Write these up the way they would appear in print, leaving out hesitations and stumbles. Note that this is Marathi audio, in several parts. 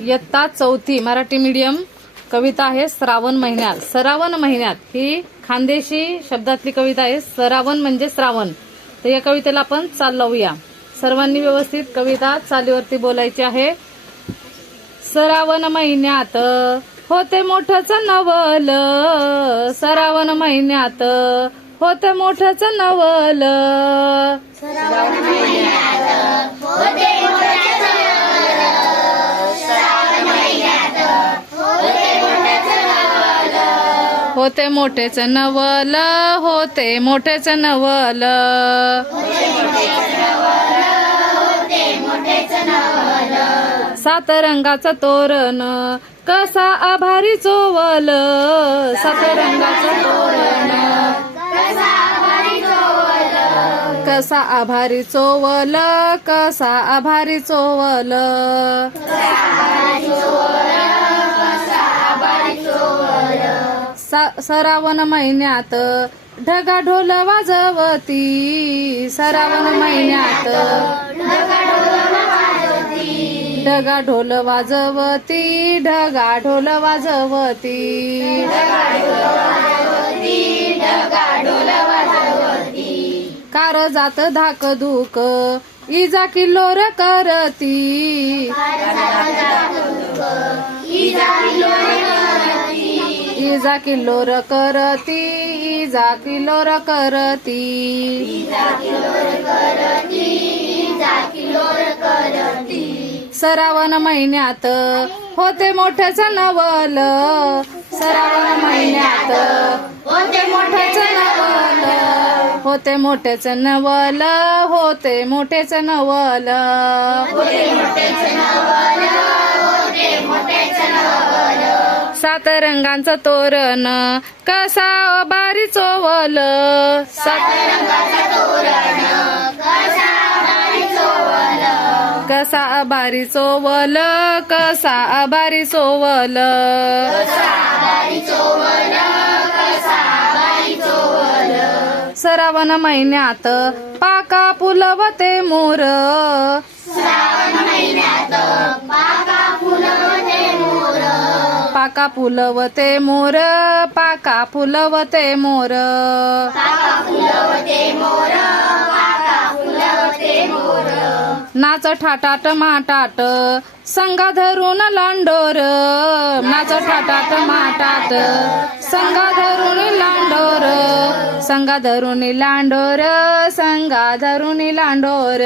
इयत्ता 4थी मराठी मीडियम कविता आहे श्रावण महिन्यात. श्रावण महिन्यात ही खानदेशी शब्दातली कविता आहे. श्रावण म्हणजे श्रावण. तर या कवितेला आपण चाल लावूया. सर्वांनी व्यवस्थित कविता चालीवरती बोलायची आहे. श्रावण महिन्यात होते मोठंच नवल, श्रावण महिन्यात होते मोठंच नवल, श्रावण महिन्यात होते मोठेच नवल, श्रावण महिन्यात होते मोठेच नवल, होते मोठेच नवल, होते मोठेच नवल, होते मोठेच नवल, होते मोठेच नवल, सात रंगाचं तोरण कसा आभारी चोवल, सात रंगाचं तोरण कसा आभारी चोवल, कसा आभारी चोवल, कसा आभारी चोवल, आभारी चोवल, कसा आभारी चोवल, श्रावण महिन्यात ढगा ढोल वाजवती, श्रावण महिन्यात ढगा ढोल वाजवती, ढगा ढोल वाजवती, ढगा ढोल वाजवती, ढगा ढोल वाजवती, ढगा ढोल वाजवती, कार जात धाक धूक इजा किल्लोर करती, इजा किल्लोर करती, इजा किल्लोर करती, श्रावण महिन्यात होते मोठेच नवल, श्रावण महिन्यात होते मोठेच नवल, होते मोठेच नवल, होते मोठेच नवल, सात रंगांचं तोरण कसा बारी चोवल, सात रंगाचं तोरण कसा आभारी चोवल, कसा आभारी चोवल, कसा आभारी चोवल, आभारी चोवल, कसा आभारी चोवल, श्रावण महिन्यात पाका पुलवते मोर, श्रावण महिन्यात पाका फुलवते मोर, पाका फुलवते मोर, पाका फुलवते मोर, पाका फुलवते मोर, पाका फुलवते मोर, नाच ठाटाट माटाट संगा धरून लांडोर, नाच ठाटाट माटाट संगा धरून लांडोर, संगा धरून लांडोर, संगा धरून लांडोर,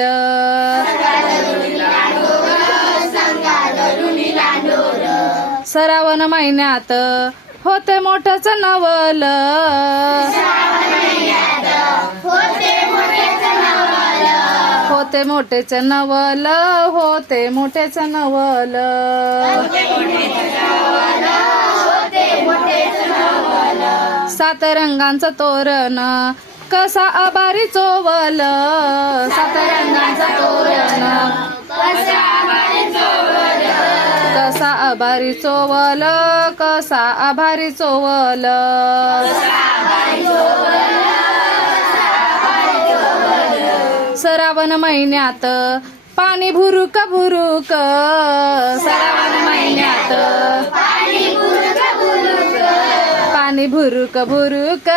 संगा धरुणी लांडोर, श्रावण महिन्यात होते मोठंच नवल, श्रावण महिन्यात होते मोठेच नवल, होते मोठेच नवल, होते मोठेच नवल, होते मोठेच नवल, सात रंगांचं तोरण कसा आभारी चोवल, सात रंगांचं तोरण कसा आभारी चोवल, कसा आभारी चोवल, कसा आभारी चोवल, श्रावण महिन्यात पाणी भुरुक भुरुक, श्रावण महिन्यात पाणी बुरुक बुरुक, पाणी भुरुक भुरुक,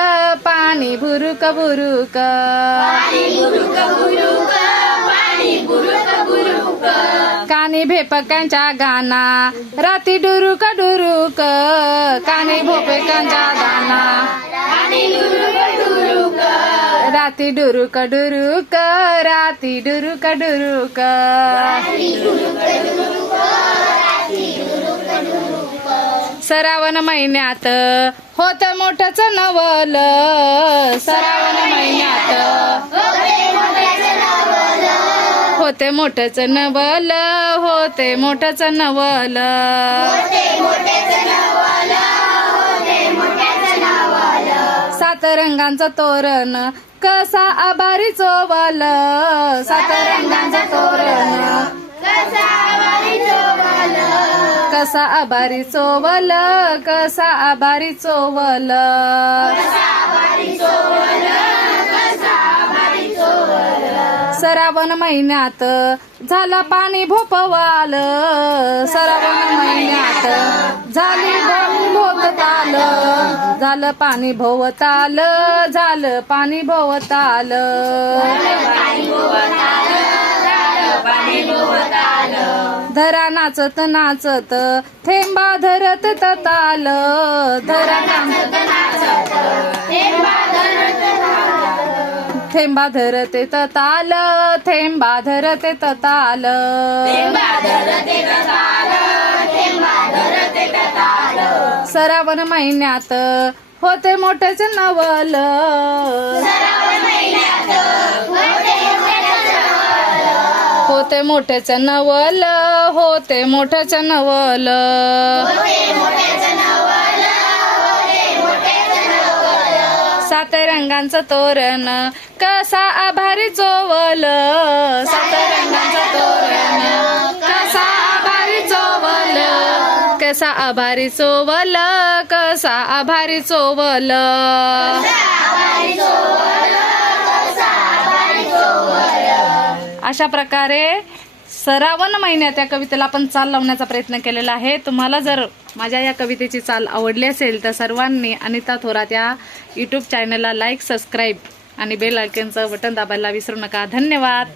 पाणी भुरुक भुरुक, पाणी बुरुक बुरुक, पाणी बुरुक बुरुक, कानी भेपकांच्या गाना राती डुरुक डुरुक, कानी भोपेकांच्या गाना पाणी बुरुक बुरुक, राती डुरुक डुरुक, राती डुरुक डुरुक, श्रावण महिन्यात होत मोठंच नवल, श्रावण महिन्यात होते मोठंच नवल, होते मोठंच नवल, सात रंगांचं तोरण कसा आभारी चोवल, सात रंगांचं तोरण कसा आभारी चोवल, कसा आभारी चोवल, कसा आभारी चोवल, कसा आभारी चोवल, कसा आभारी चोवल, श्रावण महिन्यात झाला पाणी भोपवाल, श्रावण महिन्यात झाली भोवताल, झालं पाणी भोवताल, झालं पाणी भोवताल. धरा नाचत नाचत थेंबा धरत तताल, धरा नाचत थेंबा धरते तताल, थेंबा धरते तताल. श्रावण महिन्यात होते मोठेच नवल, होते मोठेच नवल, होते मोठेच नवल. सात रंगांचं तोरण कसा आभारी चोवल, सात रंगांचं तोरण कसा आभारी चोवल, कसा आभारी चोवल, कसा आभारी चोवल. अशा प्रकारे श्रावण महिन्यात या कवितेला आपण चाल लावण्याचा प्रयत्न केलेला आहे. तुम्हाला जर माझ्या या कवितेची चाल आवडली असेल तर सर्वांनी अनिता थोरात या यूट्यूब चॅनलला लाईक, सबस्क्राईब आणि बेल आयकॉनचं बटन दाबायला विसरू नका. धन्यवाद.